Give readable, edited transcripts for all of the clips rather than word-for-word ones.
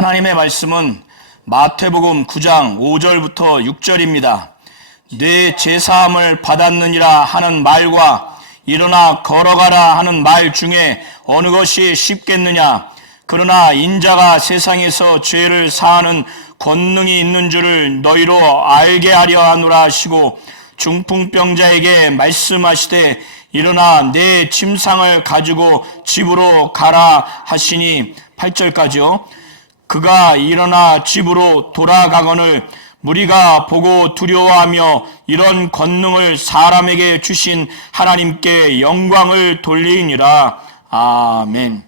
하나님의 말씀은 마태복음 9장 5절부터 6절입니다. 내 제사함을 받았느니라 하는 말과 일어나 걸어가라 하는 말 중에 어느 것이 쉽겠느냐? 그러나 인자가 세상에서 죄를 사하는 권능이 있는 줄을 너희로 알게 하려 하노라 하시고 중풍병자에게 말씀하시되 일어나 내 침상을 가지고 집으로 가라 하시니 8절까지요. 그가 일어나 집으로 돌아가거늘 무리가 보고 두려워하며 이런 권능을 사람에게 주신 하나님께 영광을 돌리니라. 아멘.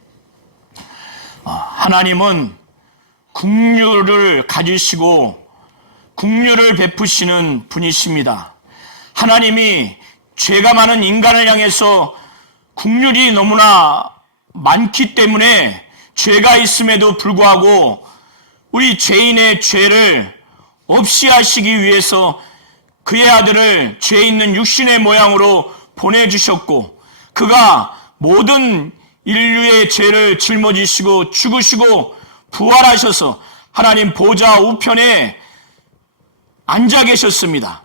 하나님은 긍휼을 가지시고 긍휼을 베푸시는 분이십니다. 하나님이 죄가 많은 인간을 향해서 긍휼이 너무나 많기 때문에 죄가 있음에도 불구하고 우리 죄인의 죄를 없이 하시기 위해서 그의 아들을 죄 있는 육신의 모양으로 보내주셨고 그가 모든 인류의 죄를 짊어지시고 죽으시고 부활하셔서 하나님 보좌 우편에 앉아 계셨습니다.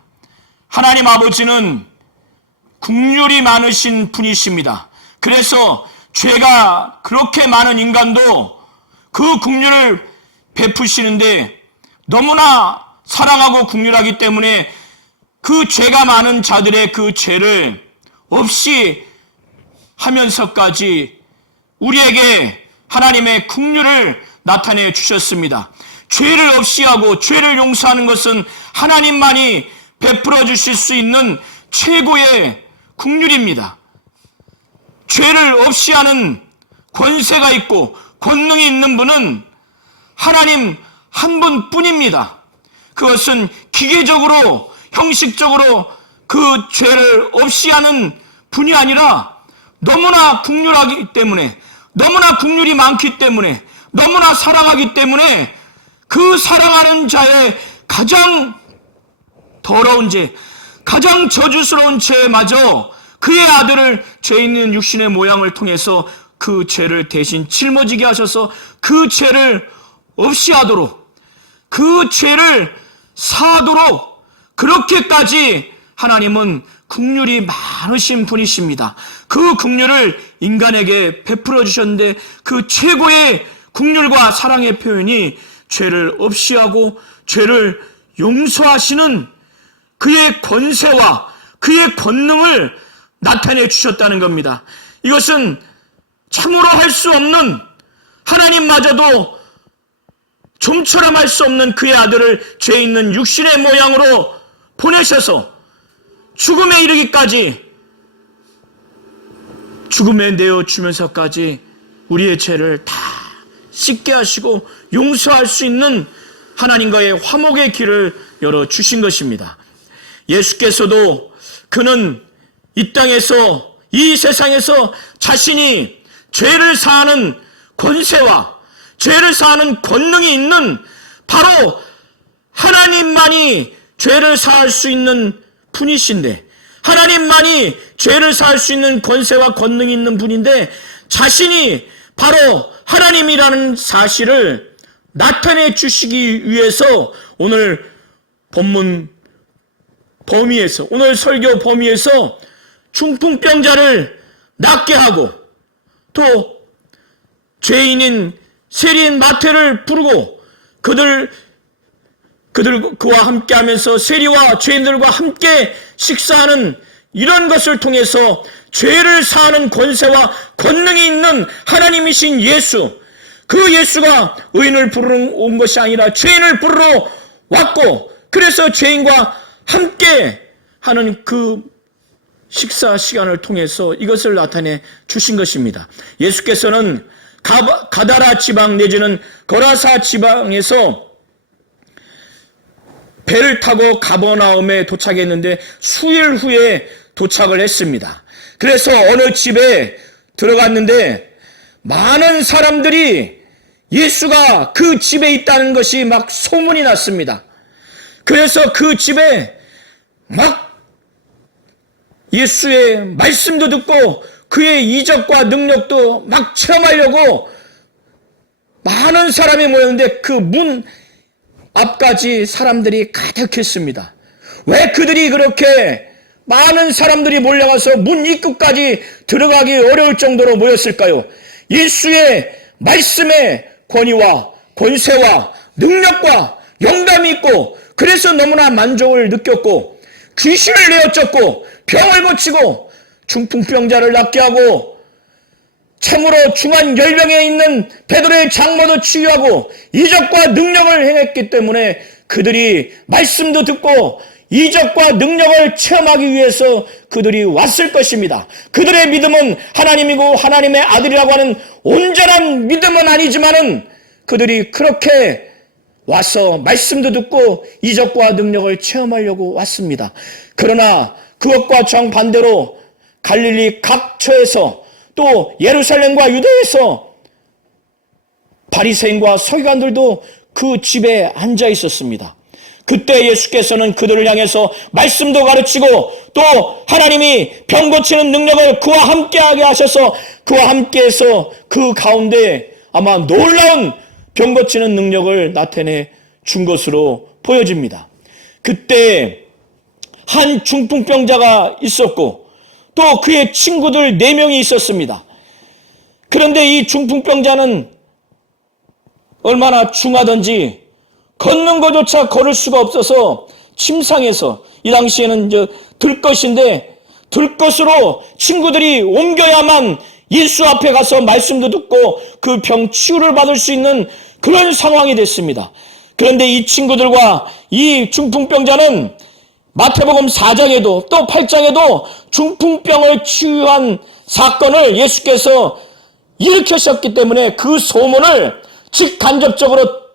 하나님 아버지는 긍휼이 많으신 분이십니다. 그래서 죄가 그렇게 많은 인간도 그 긍휼을 베푸시는데 너무나 사랑하고 긍휼하기 때문에 그 죄가 많은 자들의 그 죄를 없이 하면서까지 우리에게 하나님의 긍휼을 나타내 주셨습니다. 죄를 없이 하고 죄를 용서하는 것은 하나님만이 베풀어 주실 수 있는 최고의 긍휼입니다. 죄를 없이 하는 권세가 있고 권능이 있는 분은 하나님 한 분뿐입니다. 그것은 기계적으로 형식적으로 그 죄를 없이 하는 분이 아니라 너무나 긍휼하기 때문에 너무나 긍휼이 많기 때문에 너무나 사랑하기 때문에 그 사랑하는 자의 가장 더러운 죄, 가장 저주스러운 죄마저 그의 아들을 죄 있는 육신의 모양을 통해서 그 죄를 대신 짊어지게 하셔서 그 죄를 없이 하도록 그 죄를 사하도록 그렇게까지 하나님은 긍휼이 많으신 분이십니다. 그 긍휼을 인간에게 베풀어 주셨는데 그 최고의 긍휼과 사랑의 표현이 죄를 없이 하고 죄를 용서하시는 그의 권세와 그의 권능을 나타내 주셨다는 겁니다. 이것은 참으로 할 수 없는 하나님마저도 좀처럼 할 수 없는 그의 아들을 죄 있는 육신의 모양으로 보내셔서 죽음에 이르기까지 죽음에 내어 주면서까지 우리의 죄를 다 씻게 하시고 용서할 수 있는 하나님과의 화목의 길을 열어주신 것입니다. 예수께서도 그는 이 땅에서 이 세상에서 자신이 죄를 사하는 권세와 죄를 사하는 권능이 있는 바로 하나님만이 죄를 사할 수 있는 분이신데 하나님만이 죄를 사할 수 있는 권세와 권능이 있는 분인데 자신이 바로 하나님이라는 사실을 나타내 주시기 위해서 오늘 본문 범위에서 오늘 설교 범위에서 중풍병자를 낫게 하고 또 죄인인 세리인 마태를 부르고 그와 함께 하면서 세리와 죄인들과 함께 식사하는 이런 것을 통해서 죄를 사하는 권세와 권능이 있는 하나님이신 예수, 그 예수가 의인을 부르러 온 것이 아니라 죄인을 부르러 왔고 그래서 죄인과 함께 하는 그 식사 시간을 통해서 이것을 나타내 주신 것입니다. 예수께서는 가다라 지방 내지는 거라사 지방에서 배를 타고 가버나움에 도착했는데 수일 후에 도착을 했습니다. 그래서 어느 집에 들어갔는데 많은 사람들이 예수가 그 집에 있다는 것이 막 소문이 났습니다. 그래서 그 집에 막 예수의 말씀도 듣고 그의 이적과 능력도 막 체험하려고 많은 사람이 모였는데 그 문 앞까지 사람들이 가득했습니다. 왜 그들이 그렇게 많은 사람들이 몰려가서 문 입구까지 들어가기 어려울 정도로 모였을까요? 예수의 말씀의 권위와 권세와 능력과 영감이 있고, 그래서 너무나 만족을 느꼈고, 귀신을 내어쫓고 병을 고치고 중풍병자를 낫게 하고, 참으로 중한 열병에 있는 베드로의 장모도 치유하고 이적과 능력을 행했기 때문에 그들이 말씀도 듣고 이적과 능력을 체험하기 위해서 그들이 왔을 것입니다. 그들의 믿음은 하나님이고 하나님의 아들이라고 하는 온전한 믿음은 아니지만은 그들이 그렇게 와서 말씀도 듣고 이적과 능력을 체험하려고 왔습니다. 그러나 그것과 정반대로 갈릴리 각처에서 또 예루살렘과 유대에서 바리새인과 서기관들도 그 집에 앉아 있었습니다. 그때 예수께서는 그들을 향해서 말씀도 가르치고 또 하나님이 병 고치는 능력을 그와 함께하게 하셔서 그와 함께해서 그 가운데 아마 놀라운 병 고치는 능력을 나타내 준 것으로 보여집니다. 그때 한 중풍병자가 있었고 또 그의 친구들 4명이 있었습니다. 그런데 이 중풍병자는 얼마나 중하던지 걷는 것조차 걸을 수가 없어서 침상에서, 이 당시에는 들것인데 들것으로 친구들이 옮겨야만 예수 앞에 가서 말씀도 듣고 그 병 치유를 받을 수 있는 그런 상황이 됐습니다. 그런데 이 친구들과 이 중풍병자는 마태복음 4장에도 또 8장에도 중풍병을 치유한 사건을 예수께서 일으키셨기 때문에 그 소문을 직간접적으로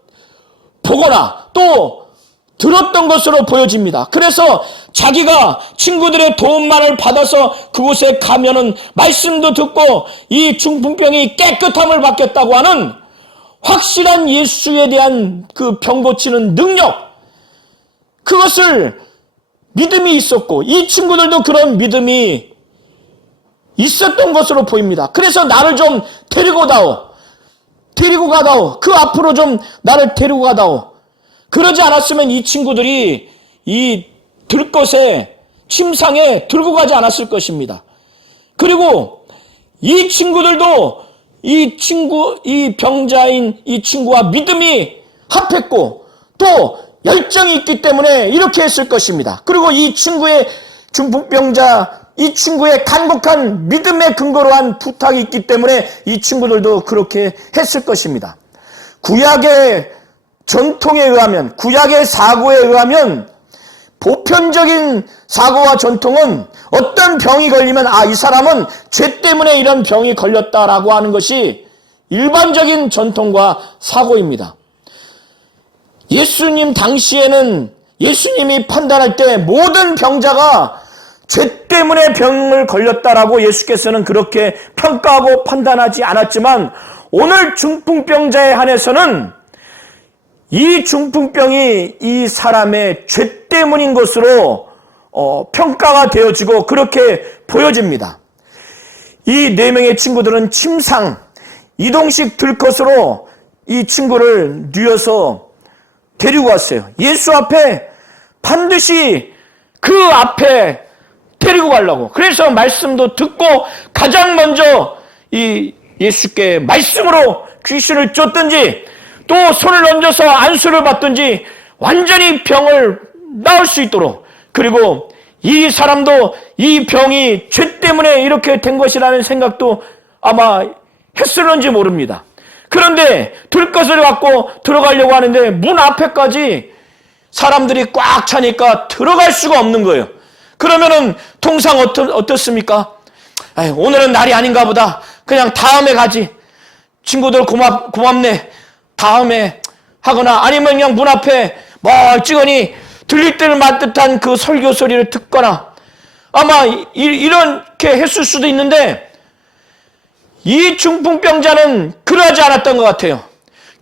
보거나 또 들었던 것으로 보여집니다. 그래서 자기가 친구들의 도움만을 받아서 그곳에 가면은 말씀도 듣고 이 중풍병이 깨끗함을 받겠다고 하는 확실한 예수에 대한 그 병 고치는 능력, 그것을 믿음이 있었고 이 친구들도 그런 믿음이 있었던 것으로 보입니다. 그래서 나를 좀 데리고 가다오. 그 앞으로 좀 나를 데리고 가다오. 그러지 않았으면 이 친구들이 이 들것에 침상에 들고 가지 않았을 것입니다. 그리고 이 친구들도 이 병자인 이 친구와 믿음이 합했고 또 열정이 있기 때문에 이렇게 했을 것입니다. 그리고 이 친구의 중풍병자, 이 친구의 간곡한 믿음의 근거로 한 부탁이 있기 때문에 이 친구들도 그렇게 했을 것입니다. 구약의 전통에 의하면, 구약의 사고에 의하면 보편적인 사고와 전통은 어떤 병이 걸리면 이 사람은 죄 때문에 이런 병이 걸렸다라고 하는 것이 일반적인 전통과 사고입니다. 예수님 당시에는 예수님이 판단할 때 모든 병자가 죄 때문에 병을 걸렸다라고 예수께서는 그렇게 평가하고 판단하지 않았지만 오늘 중풍병자에 한해서는 이 중풍병이 이 사람의 죄 때문인 것으로 평가가 되어지고 그렇게 보여집니다. 이 4명의 친구들은 침상, 이동식 들것으로 이 친구를 뉘어서 데리고 왔어요. 예수 앞에 반드시 그 앞에 데리고 가려고. 그래서 말씀도 듣고 가장 먼저 이 예수께 말씀으로 귀신을 쫓든지 또 손을 얹어서 안수를 받든지 완전히 병을 나을 수 있도록, 그리고 이 사람도 이 병이 죄 때문에 이렇게 된 것이라는 생각도 아마 했을는지 모릅니다. 그런데 들것을 갖고 들어가려고 하는데 문 앞에까지 사람들이 꽉 차니까 들어갈 수가 없는 거예요. 그러면은 통상 어떻습니까? 오늘은 날이 아닌가 보다. 그냥 다음에 가지. 친구들 고맙네. 다음에 하거나 아니면 그냥 문 앞에 멀찍하니 들릴 듯 말 듯한 그 설교 소리를 듣거나 아마 이렇게 했을 수도 있는데 이 중풍병자는 그러지 않았던 것 같아요.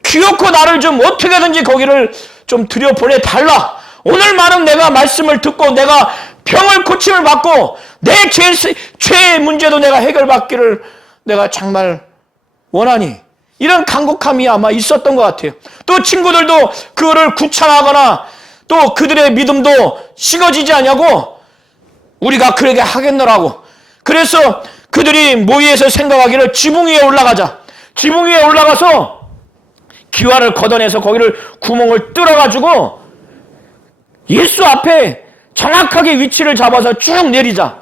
기어코 나를 좀 어떻게든지 거기를 좀 들여보내달라. 오늘만은 내가 말씀을 듣고 내가 병을 고침을 받고 내 죄의 문제도 내가 해결받기를 내가 정말 원하니 이런 간곡함이 아마 있었던 것 같아요. 또 친구들도 그거를 구차하거나 또 그들의 믿음도 식어지지 않냐고 우리가 그러게 하겠노라고. 그래서 그들이 모의해서 생각하기를 지붕 위에 올라가자. 지붕 위에 올라가서 기와를 걷어내서 거기를 구멍을 뚫어가지고 예수 앞에 정확하게 위치를 잡아서 쭉 내리자.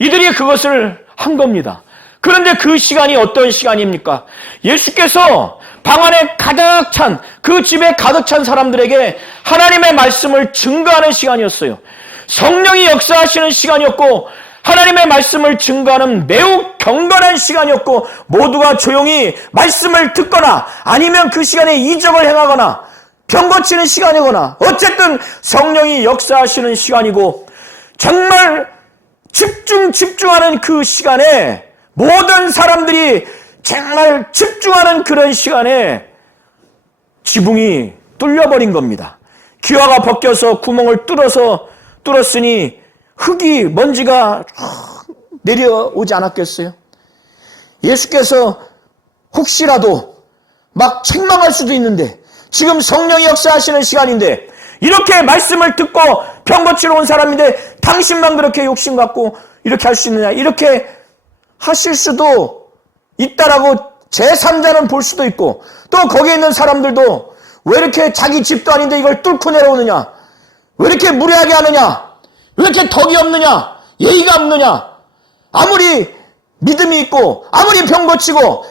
이들이 그것을 한 겁니다. 그런데 그 시간이 어떤 시간입니까? 예수께서 방 안에 가득 찬, 그 집에 가득 찬 사람들에게 하나님의 말씀을 증거하는 시간이었어요. 성령이 역사하시는 시간이었고 하나님의 말씀을 증거하는 매우 경건한 시간이었고 모두가 조용히 말씀을 듣거나 아니면 그 시간에 이적을 행하거나 병 고치는 시간이거나 어쨌든 성령이 역사하시는 시간이고 정말 집중하는 그 시간에 모든 사람들이 정말 집중하는 그런 시간에 지붕이 뚫려버린 겁니다. 기와가 벗겨서 구멍을 뚫었으니 흙이 먼지가 내려오지 않았겠어요? 예수께서 혹시라도 막 책망할 수도 있는데 지금 성령이 역사하시는 시간인데 이렇게 말씀을 듣고 병 고치러 온 사람인데 당신만 그렇게 욕심 갖고 이렇게 할 수 있느냐 이렇게 하실 수도 있다라고 제3자는 볼 수도 있고 또 거기에 있는 사람들도 왜 이렇게 자기 집도 아닌데 이걸 뚫고 내려오느냐 왜 이렇게 무례하게 하느냐 왜 이렇게 덕이 없느냐 예의가 없느냐 아무리 믿음이 있고 아무리 병 고치고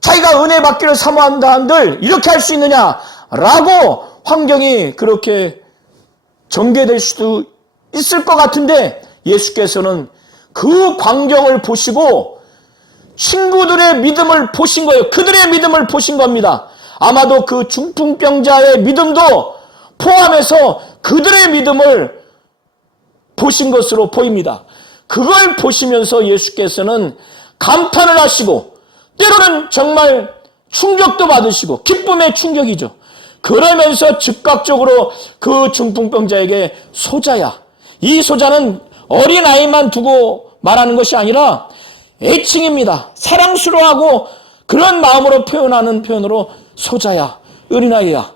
자기가 은혜 받기를 사모한다 한들 이렇게 할 수 있느냐라고 환경이 그렇게 전개될 수도 있을 것 같은데 예수께서는 그 광경을 보시고 친구들의 믿음을 보신 거예요. 그들의 믿음을 보신 겁니다. 아마도 그 중풍병자의 믿음도 포함해서 그들의 믿음을 보신 것으로 보입니다. 그걸 보시면서 예수께서는 감탄을 하시고 때로는 정말 충격도 받으시고 기쁨의 충격이죠. 그러면서 즉각적으로 그 중풍병자에게 소자야. 이 소자는 어린아이만 두고 말하는 것이 아니라 애칭입니다. 사랑스러워하고 그런 마음으로 표현하는 표현으로 소자야, 어린아이야.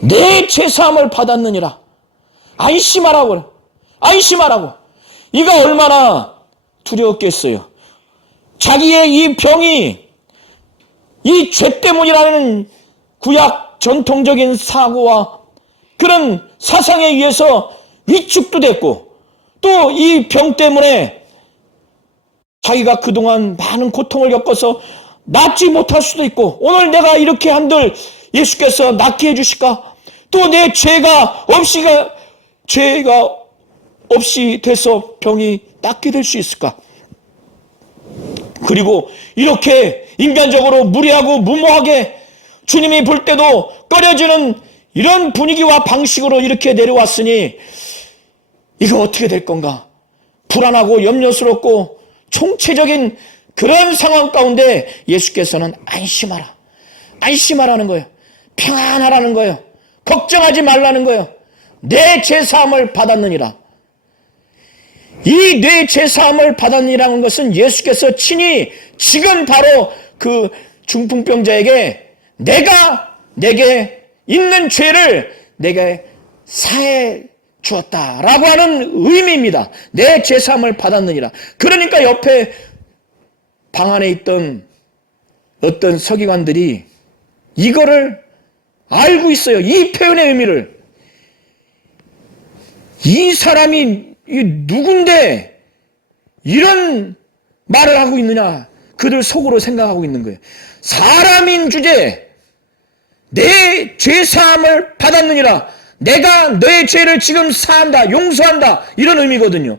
내 죄사함을 받았느니라. 안심하라고. 안심하라고. 이가 얼마나 두려웠겠어요. 자기의 이 병이 이 죄 때문이라는 구약 전통적인 사고와 그런 사상에 의해서 위축도 됐고 또 이 병 때문에 자기가 그동안 많은 고통을 겪어서 낫지 못할 수도 있고 오늘 내가 이렇게 한들 예수께서 낫게 해주실까? 또 내 죄가 없이 돼서 병이 낫게 될 수 있을까? 그리고 이렇게 인간적으로 무례하고 무모하게 주님이 볼 때도 꺼려지는 이런 분위기와 방식으로 이렇게 내려왔으니 이거 어떻게 될 건가? 불안하고 염려스럽고 총체적인 그런 상황 가운데 예수께서는 안심하라. 안심하라는 거예요. 평안하라는 거예요. 걱정하지 말라는 거예요. 내 죄사함을 받았느니라. 이 내 죄사함을 받았느니라는 것은 예수께서 친히 지금 바로 그 중풍병자에게 내가 내게 있는 죄를 내게 사해 주었다라고 하는 의미입니다. 내 죄사함을 받았느니라. 그러니까 옆에 방 안에 있던 어떤 서기관들이 이거를 알고 있어요. 이 표현의 의미를. 이 사람이 누군데 이런 말을 하고 있느냐. 그들 속으로 생각하고 있는 거예요. 사람인 주제 내 죄사함을 받았느니라. 내가 너의 죄를 지금 사한다. 용서한다. 이런 의미거든요.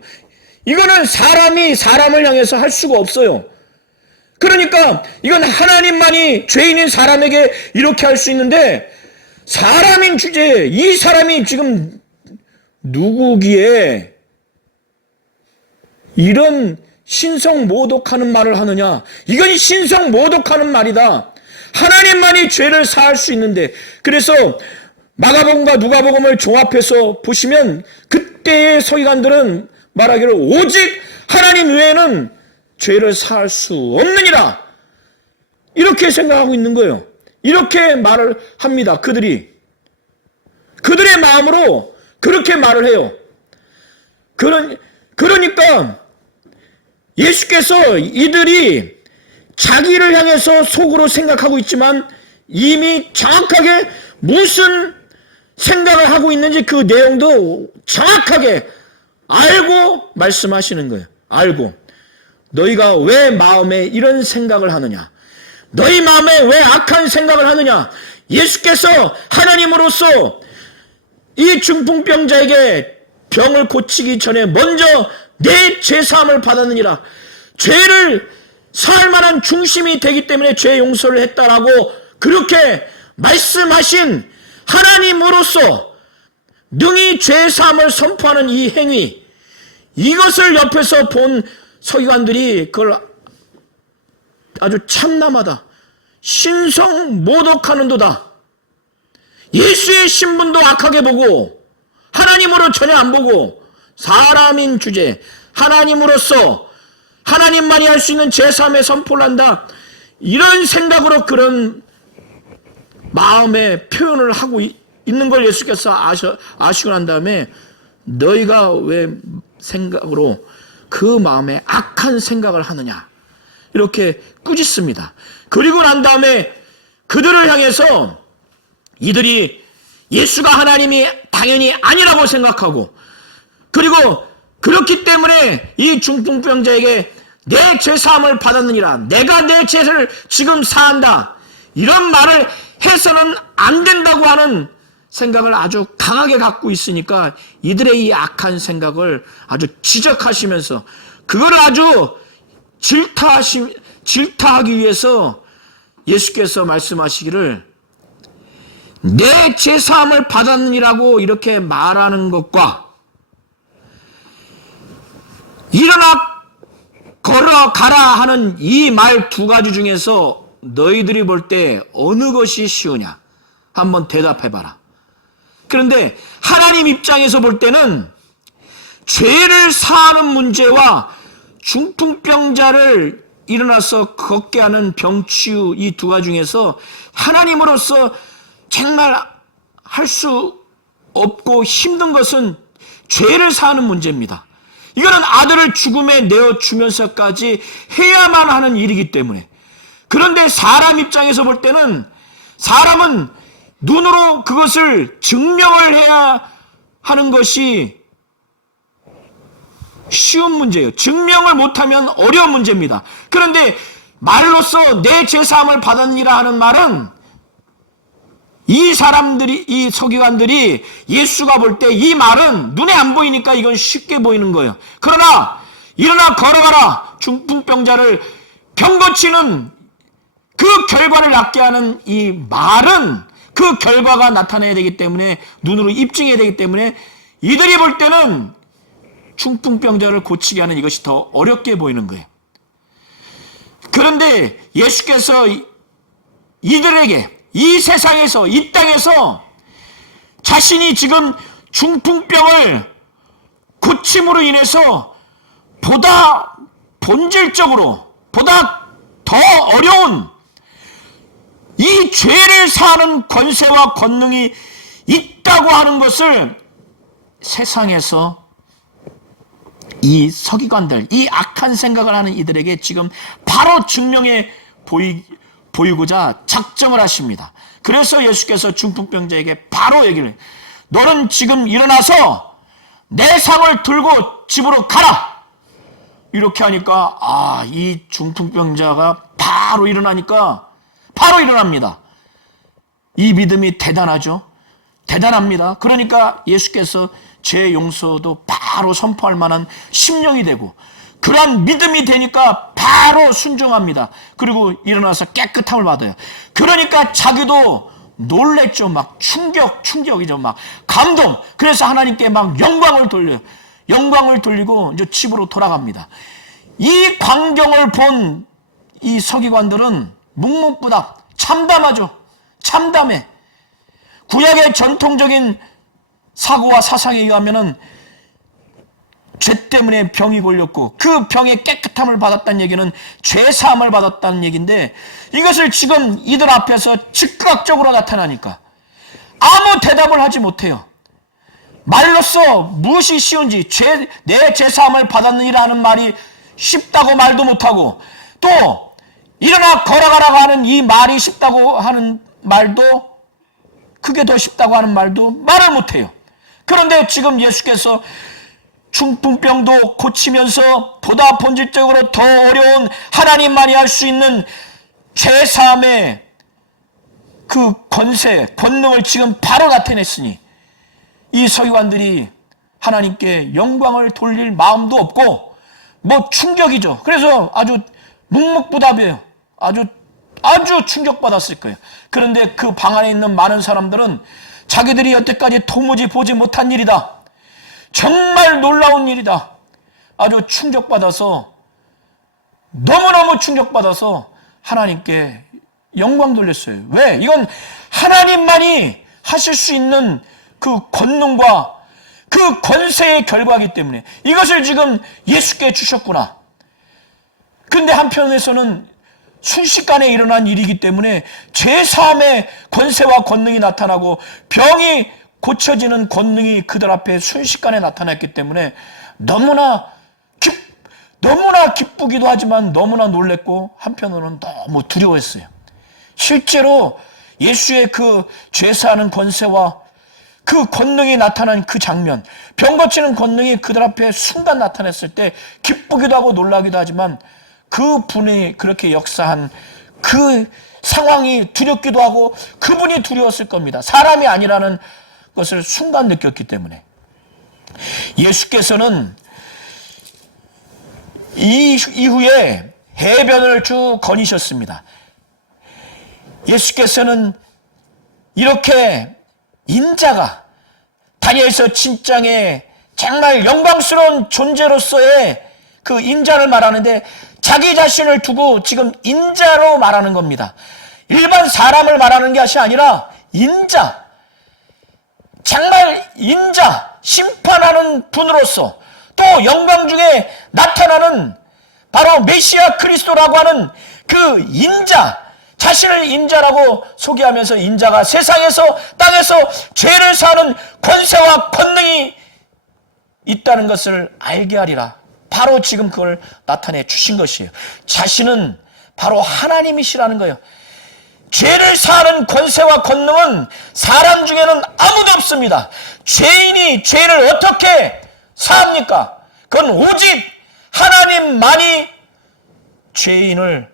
이거는 사람이 사람을 향해서 할 수가 없어요. 그러니까 이건 하나님만이 죄인인 사람에게 이렇게 할 수 있는데 사람인 주제에 이 사람이 지금 누구기에 이런 신성모독하는 말을 하느냐. 이건 신성모독하는 말이다. 하나님만이 죄를 사할 수 있는데 그래서 마가복음과 누가복음을 종합해서 보시면 그때의 서기관들은 말하기를 오직 하나님 외에는 죄를 사할 수 없느니라. 이렇게 생각하고 있는 거예요. 이렇게 말을 합니다. 그들의 마음으로 그렇게 말을 해요. 그러니까 예수께서 이들이 자기를 향해서 속으로 생각하고 있지만 이미 정확하게 무슨 생각을 하고 있는지 그 내용도 정확하게 알고 말씀하시는 거예요. 알고. 너희가 왜 마음에 이런 생각을 하느냐? 너희 마음에 왜 악한 생각을 하느냐? 예수께서 하나님으로서 이 중풍병자에게 병을 고치기 전에 먼저 내 죄사함을 받았느니라. 죄를 사할 만한 중심이 되기 때문에 죄 용서를 했다라고 그렇게 말씀하신 하나님으로서 능히 죄사함을 선포하는 이 행위, 이것을 옆에서 본 서기관들이 그걸 아주 참남하다, 신성모독하는도다, 예수의 신분도 악하게 보고 하나님으로 전혀 안 보고 사람인 주제, 하나님으로서 하나님만이 할 수 있는 제3의 선포를 한다, 이런 생각으로 그런 마음의 표현을 하고 있는 걸 예수께서 아시고 난 다음에 너희가 왜 생각으로 그 마음에 악한 생각을 하느냐, 이렇게 꾸짖습니다. 그리고 난 다음에 그들을 향해서 이들이 예수가 하나님이 당연히 아니라고 생각하고, 그리고 그렇기 때문에 이 중풍병자에게 내 죄사함을 받았느니라, 내가 내 죄를 지금 사한다, 이런 말을 해서는 안 된다고 하는 생각을 아주 강하게 갖고 있으니까 이들의 이 악한 생각을 아주 지적하시면서 그거를 아주 질타하기 위해서 예수께서 말씀하시기를 내 죄사함을 받았느니라고 이렇게 말하는 것과 일어나 걸어가라 하는 이 말 두 가지 중에서 너희들이 볼 때 어느 것이 쉬우냐? 한번 대답해봐라. 그런데 하나님 입장에서 볼 때는 죄를 사하는 문제와 중풍병자를 일어나서 걷게 하는 병치유, 이 두 가지 중에서 하나님으로서 정말 할 수 없고 힘든 것은 죄를 사하는 문제입니다. 이거는 아들을 죽음에 내어주면서까지 해야만 하는 일이기 때문에. 그런데 사람 입장에서 볼 때는 사람은 눈으로 그것을 증명을 해야 하는 것이 쉬운 문제예요. 증명을 못하면 어려운 문제입니다. 그런데 말로써 내 죄사함을 받았느니라 하는 말은 이 사람들이, 이 서기관들이 예수가 볼 때 이 말은 눈에 안 보이니까 이건 쉽게 보이는 거예요. 그러나 일어나 걸어가라, 중풍병자를 병 고치는 그 결과를 낳게 하는 이 말은 그 결과가 나타나야 되기 때문에, 눈으로 입증해야 되기 때문에 이들이 볼 때는 중풍병자를 고치게 하는 이것이 더 어렵게 보이는 거예요. 그런데 예수께서 이들에게 이 세상에서, 이 땅에서 자신이 지금 중풍병을 고침으로 인해서 보다 본질적으로, 보다 더 어려운 이 죄를 사하는 권세와 권능이 있다고 하는 것을 세상에서 이 서기관들, 이 악한 생각을 하는 이들에게 지금 바로 증명해 보이고자 작정을 하십니다. 그래서 예수께서 중풍병자에게 바로 얘기를 해요. 너는 지금 일어나서 내 상을 들고 집으로 가라! 이렇게 하니까 이 중풍병자가 바로 일어나니까 바로 일어납니다. 이 믿음이 대단하죠. 대단합니다. 그러니까 예수께서 죄 용서도 바로 선포할 만한 심령이 되고, 그러한 믿음이 되니까 바로 순종합니다. 그리고 일어나서 깨끗함을 받아요. 그러니까 자기도 놀랬죠. 막 충격이죠. 막 감동. 그래서 하나님께 막 영광을 돌려요. 영광을 돌리고 이제 집으로 돌아갑니다. 이 광경을 본 이 서기관들은 묵묵부답, 참담하죠. 참담해. 구약의 전통적인 사고와 사상에 의하면은 죄 때문에 병이 걸렸고 그 병의 깨끗함을 받았다는 얘기는 죄사함을 받았다는 얘기인데, 이것을 지금 이들 앞에서 즉각적으로 나타나니까 아무 대답을 하지 못해요. 말로써 무엇이 쉬운지, 내 죄사함을 받았느니라는 말이 쉽다고 말도 못하고, 또 일어나 걸어가라고 하는 이 말이 쉽다고 하는 말도, 그게 더 쉽다고 하는 말도 말을 못해요. 그런데 지금 예수께서 중풍병도 고치면서 보다 본질적으로 더 어려운 하나님만이 할 수 있는 죄사함의 그 권세, 권능을 지금 바로 나타냈으니 이 서기관들이 하나님께 영광을 돌릴 마음도 없고 뭐 충격이죠. 그래서 아주 묵묵부답이에요. 아주 충격받았을 거예요. 그런데 그 방 안에 있는 많은 사람들은 자기들이 여태까지 도무지 보지 못한 일이다, 정말 놀라운 일이다, 아주 충격받아서, 너무너무 충격받아서 하나님께 영광 돌렸어요. 왜? 이건 하나님만이 하실 수 있는 그 권능과 그 권세의 결과이기 때문에 이것을 지금 예수께 주셨구나. 근데 한편에서는 순식간에 일어난 일이기 때문에 죄사함의 권세와 권능이 나타나고 병이 고쳐지는 권능이 그들 앞에 순식간에 나타났기 때문에 너무나 기쁘기도 하지만 너무나 놀랬고 한편으로는 너무 두려웠어요. 실제로 예수의 그 죄사하는 권세와 그 권능이 나타난 그 장면, 병 고치는 권능이 그들 앞에 순간 나타났을 때 기쁘기도 하고 놀라기도 하지만, 그 분이 그렇게 역사한 그 상황이 두렵기도 하고 그분이 두려웠을 겁니다. 사람이 아니라는 것을 순간 느꼈기 때문에. 예수께서는 이 이후에 해변을 쭉 거니셨습니다. 예수께서는 이렇게 인자가, 다니엘서 7장에 정말 영광스러운 존재로서의 그 인자를 말하는데 자기 자신을 두고 지금 인자로 말하는 겁니다. 일반 사람을 말하는 것이 아니라 인자, 정말 인자, 심판하는 분으로서 또 영광 중에 나타나는 바로 메시아 그리스도라고 하는 그 인자, 자신을 인자라고 소개하면서 인자가 세상에서 땅에서 죄를 사는 권세와 권능이 있다는 것을 알게 하리라. 바로 지금 그걸 나타내 주신 것이에요. 자신은 바로 하나님이시라는 거예요. 죄를 사하는 권세와 권능은 사람 중에는 아무도 없습니다. 죄인이 죄를 어떻게 사합니까? 그건 오직 하나님만이 죄인을,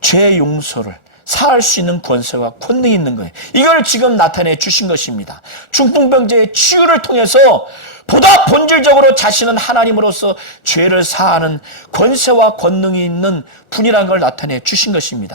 죄 용서를 사할 수 있는 권세와 권능이 있는 거예요. 이걸 지금 나타내 주신 것입니다. 중풍병자의 치유를 통해서 보다 본질적으로 자신은 하나님으로서 죄를 사하는 권세와 권능이 있는 분이라는 걸 나타내 주신 것입니다.